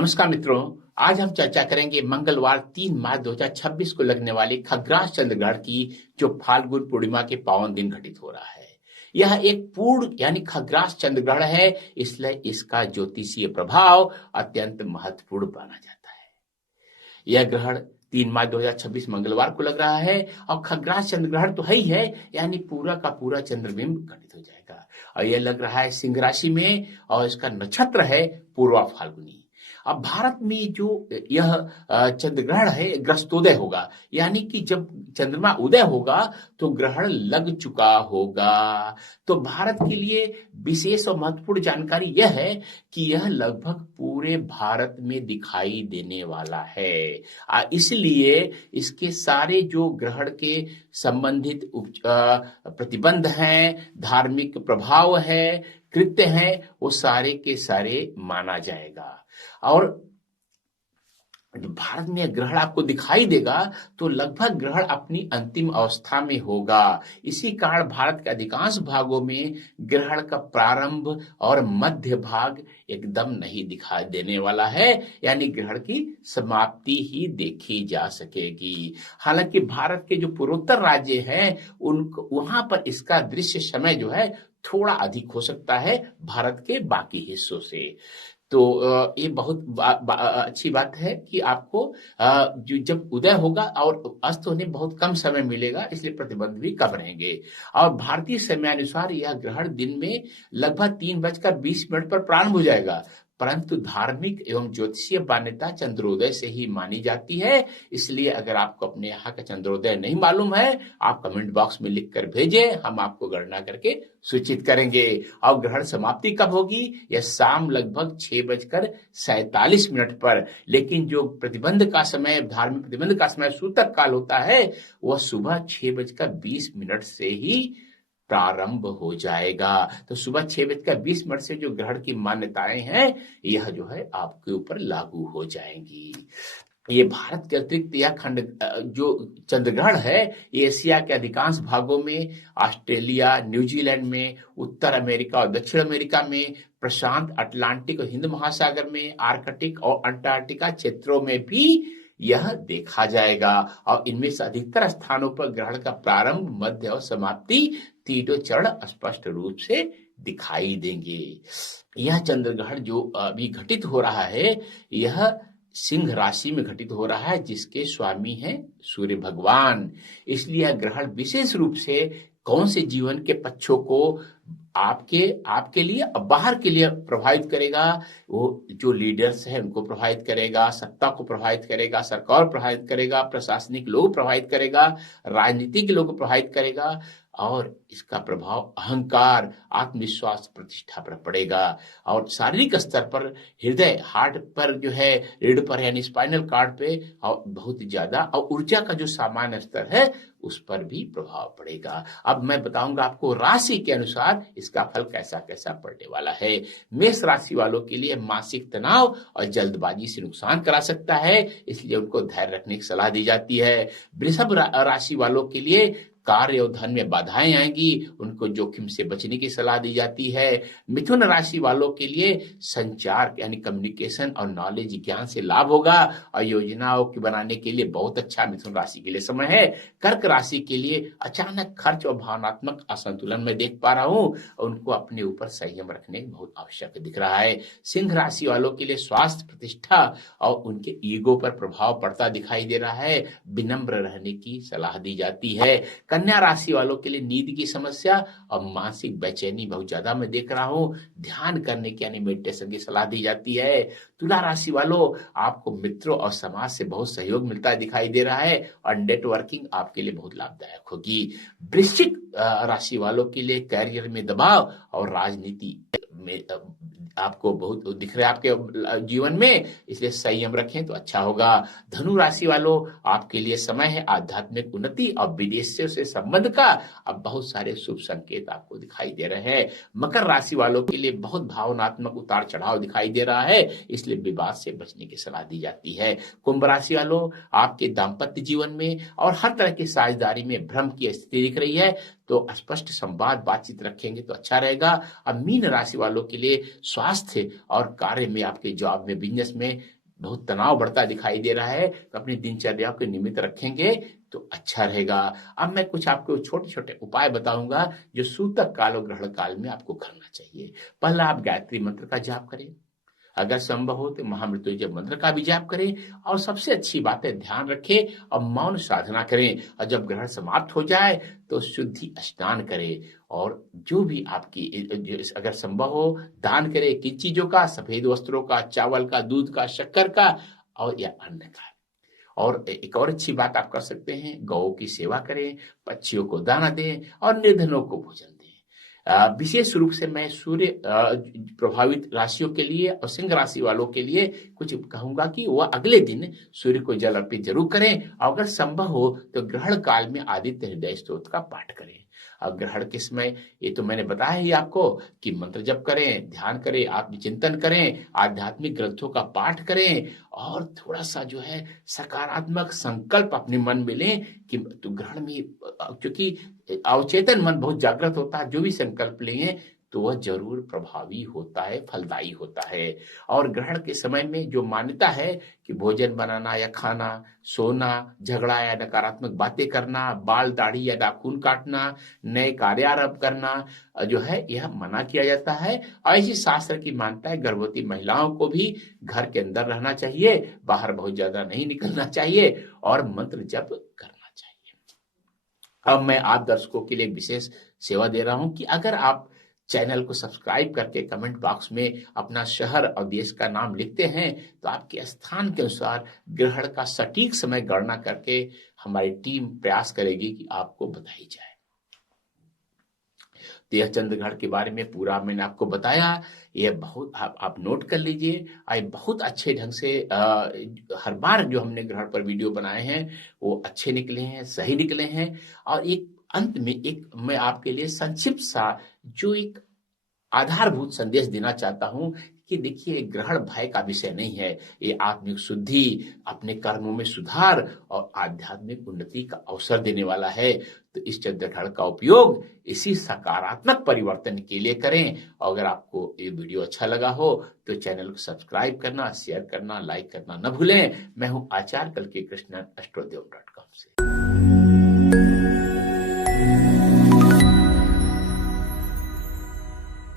नमस्कार मित्रों। आज हम चर्चा करेंगे मंगलवार 3 मार्च 2026 को लगने वाले खग्रास चंद्र ग्रहण की, जो फाल्गुन पूर्णिमा के पावन दिन घटित हो रहा है। यह एक पूर्ण यानी खग्रास चंद्र ग्रहण है, इसलिए इसका ज्योतिषीय प्रभाव अत्यंत महत्वपूर्ण माना जाता है। यह ग्रहण 3 मार्च 2026 मंगलवार को लग रहा है और खग्रास चंद्र ग्रहण तो है ही है, यानी पूरा का पूरा चंद्रबिंब घटित हो जाएगा। और यह लग रहा है सिंह राशि में और इसका नक्षत्र है पूर्वा फाल्गुनी। अब भारत में जो यह चंद्र ग्रहण है, ग्रस्तोदय होगा, यानी कि जब चंद्रमा उदय होगा तो ग्रहण लग चुका होगा। तो भारत के लिए विशेष और महत्वपूर्ण जानकारी यह है कि यह लगभग पूरे भारत में दिखाई देने वाला है। इसलिए इसके सारे जो ग्रहण के संबंधित प्रतिबंध हैं, धार्मिक प्रभाव है, कृत्य हैं, वो सारे के सारे माना जाएगा। और भारत में ग्रहण आपको दिखाई देगा तो लगभग ग्रहण अपनी अंतिम अवस्था में होगा। इसी कारण भारत के अधिकांश भागों में ग्रहण का प्रारंभ और मध्य भाग एकदम नहीं दिखाई देने वाला है, यानी ग्रहण की समाप्ति ही देखी जा सकेगी। हालांकि भारत के जो पूर्वोत्तर राज्य हैं उनको वहां पर इसका दृश्य समय जो है थोड़ा अधिक हो सकता है भारत के बाकी हिस्सों से। तो ये बहुत अच्छी बात है कि आपको जो जब उदय होगा और अस्त होने बहुत कम समय मिलेगा, इसलिए प्रतिबंध भी कम रहेंगे। और भारतीय समयानुसार यह ग्रहण दिन में लगभग 3:20 पर प्रारंभ हो जाएगा, परंतु धार्मिक एवं ज्योतिषीय मान्यता चंद्रोदय से ही मानी जाती है। इसलिए अगर आपको अपने यहाँ का चंद्रोदय नहीं मालूम है, आप कमेंट बॉक्स में लिख कर भेजें, हम आपको गणना करके सूचित करेंगे। और ग्रहण समाप्ति कब होगी? यह शाम लगभग 6:47 पर। लेकिन जो प्रतिबंध का समय, धार्मिक प्रतिबंध का समय सूतक काल होता है, वह सुबह 6:20 से ही प्रारंभ हो जाएगा। तो सुबह 6:20 से जो ग्रहण की मान्यताएं हैं, यह जो है आपके ऊपर लागू हो जाएंगी। ये भारत के अतिरिक्त यह खंड जो चंद्र ग्रहण है, ये एशिया के अधिकांश भागों में, ऑस्ट्रेलिया, न्यूजीलैंड में, उत्तर अमेरिका और दक्षिण अमेरिका में, प्रशांत, अटलांटिक और हिंद महासागर में, आर्कटिक और अंटार्कटिका क्षेत्रों में भी यह देखा जाएगा। और इनमें से अधिकतर स्थानों पर ग्रहण का प्रारंभ, मध्य और समाप्ति तीनों चरण स्पष्ट रूप से दिखाई देंगे। यह चंद्र ग्रहण जो अभी घटित हो रहा है, यह सिंह राशि में घटित हो रहा है, जिसके स्वामी हैं सूर्य भगवान। इसलिए यह ग्रहण विशेष रूप से कौन से जीवन के पक्षों को आपके लिए, बाहर के लिए प्रभावित करेगा? वो जो लीडर्स हैं उनको प्रभावित करेगा, सत्ता को प्रभावित करेगा, सरकार प्रभावित करेगा, प्रशासनिक लोग प्रभावित करेगा, राजनीतिक लोग प्रभावित करेगा। और इसका प्रभाव अहंकार, आत्मविश्वास, प्रतिष्ठा पर पड़ेगा। और शारीरिक स्तर पर हृदय, हार्ट पर जो है, रीढ़ पर यानी स्पाइनल कार्ड पे और बहुत ज्यादा, और ऊर्जा का जो सामान्य स्तर है उस पर भी प्रभाव पड़ेगा। अब मैं बताऊंगा आपको राशि के अनुसार इसका फल कैसा कैसा पड़ने वाला है। मेष राशि वालों के लिए मानसिक तनाव और जल्दबाजी से नुकसान करा सकता है, इसलिए उनको धैर्य रखने की सलाह दी जाती है। वृषभ राशि वालों के लिए कार्य और धन में बाधाएं आएंगी, उनको जोखिम से बचने की सलाह दी जाती है। मिथुन राशि वालों के लिए संचार यानी कम्युनिकेशन और नॉलेज, ज्ञान से लाभ होगा और योजनाओं के बनाने के लिए बहुत अच्छा मिथुन राशि के लिए समय है। कर्क राशि के लिए अचानक खर्च और भावनात्मक असंतुलन में देख पा रहा हूं, उनको अपने ऊपर संयम रखने बहुत आवश्यक दिख रहा है। सिंह राशि वालों के लिए स्वास्थ्य, प्रतिष्ठा और उनके ईगो पर प्रभाव पड़ता दिखाई दे रहा है, विनम्र रहने की सलाह दी जाती है। कन्या राशि वालों के लिए नींद की समस्या और मानसिक बेचैनी बहुत ज्यादा मैं देख रहा हूं, ध्यान करने की यानी मेडिटेशन की सलाह दी जाती है। तुला राशि वालों, आपको मित्रों और समाज से बहुत सहयोग मिलता दिखाई दे रहा है और नेटवर्किंग आपके लिए बहुत लाभदायक होगी। वृश्चिक राशि वालों के लिए करियर में दबाव और राजनीति में आपको बहुत दिख रहा है आपके जीवन में, इसलिए संयम रखें तो अच्छा होगा। धनु राशि वालों, आपके लिए समय है आध्यात्मिक उन्नति और विदेशियों से संबंध का। अब बहुत सारे शुभ संकेत आपको दिखाई दे रहे हैं। मकर राशि वालों के लिए बहुत भावनात्मक उतार चढ़ाव दिखाई दे रहा है, इसलिए विवाद से बचने की सलाह दी जाती है। कुंभ राशि वालों, आपके दाम्पत्य जीवन में और हर तरह की साझेदारी में भ्रम की स्थिति दिख रही है, तो स्पष्ट संवाद बातचीत रखेंगे तो अच्छा रहेगा। अब मीन राशि वालों के लिए स्वास्थ्य और कार्य में, आपके जॉब में, बिजनेस में बहुत तनाव बढ़ता दिखाई दे रहा है, तो अपनी दिनचर्या को नियमित रखेंगे तो अच्छा रहेगा। अब मैं कुछ आपको छोटे छोटे उपाय बताऊंगा जो सूतक काल और ग्रहण काल में आपको करना चाहिए। पहला, आप गायत्री मंत्र का जाप करें, अगर संभव हो तो महामृत्युंजय मंत्र का भी जाप करें, और सबसे अच्छी बात है ध्यान रखें और मौन साधना करें, और जब ग्रहण समाप्त हो जाए तो शुद्धि स्नान करें, और जो भी आपकी अगर संभव हो दान करें, किन चीजों का, सफेद वस्त्रों का, चावल का, दूध का, शक्कर का और या अन्न का। और एक और अच्छी बात आप कर सकते हैं, गौ की सेवा करें, पक्षियों को दाना दें और निर्धनों को भोजन दें। विशेष रूप से मैं सूर्य प्रभावित राशियों के लिए और सिंह राशि वालों के लिए कुछ कहूंगा कि वह अगले दिन सूर्य को जल अर्पित जरूर करें, और अगर संभव हो तो ग्रहण काल में आदित्य हृदय स्तोत्र का पाठ करें। अब ग्रहण के समय ये तो मैंने बताया ही आपको कि मंत्र जप करें, ध्यान करें, आत्मचिंतन करें, आध्यात्मिक ग्रंथों का पाठ करें, और थोड़ा सा जो है सकारात्मक संकल्प अपने मन में लें कि तो ग्रहण में, क्योंकि अवचेतन मन बहुत जागृत होता है, जो भी संकल्प लेंगे तो वह जरूर प्रभावी होता है, फलदायी होता है। और ग्रहण के समय में जो मान्यता है कि भोजन बनाना या खाना, सोना, झगड़ा या नकारात्मक बातें करना, बाल दाढ़ी या नाखून काटना, नए कार्य आरंभ करना जो है यह मना किया जाता है। और ऐसी शास्त्र की मान्यता है गर्भवती महिलाओं को भी घर के अंदर रहना चाहिए, बाहर बहुत ज्यादा नहीं निकलना चाहिए, और मंत्र जप करना चाहिए। अब मैं आप दर्शकों के लिए विशेष सेवा दे रहा हूं कि अगर आप चैनल को सब्सक्राइब करके कमेंट बॉक्स में अपना शहर और देश का नाम लिखते हैं तो आपके स्थान के अनुसार ग्रहण का सटीक समय गणना करके हमारी टीम प्रयास करेगी कि आपको बताई जाए। तो यह चंद्रग्रहण के बारे में पूरा मैंने आपको बताया। यह बहुत आप नोट कर लीजिए। आई बहुत अच्छे ढंग से हर बार जो हमने ग्रहण पर वीडियो बनाए हैं वो अच्छे निकले हैं, सही निकले हैं। और एक अंत में एक मैं आपके लिए संक्षिप्त सा जो एक आधारभूत संदेश देना चाहता हूं कि देखिए ग्रहण भय का विषय नहीं है, ये आत्मिक शुद्धि, अपने कर्मों में सुधार और आध्यात्मिक उन्नति का अवसर देने वाला है। तो इस चंद्रग्रहण का उपयोग इसी सकारात्मक परिवर्तन के लिए करें। और अगर आपको ये वीडियो अच्छा लगा हो तो चैनल को सब्सक्राइब करना, शेयर करना, लाइक करना न भूलें। मैं हूं आचार्य कल्की कृष्णन, astrodev.com से।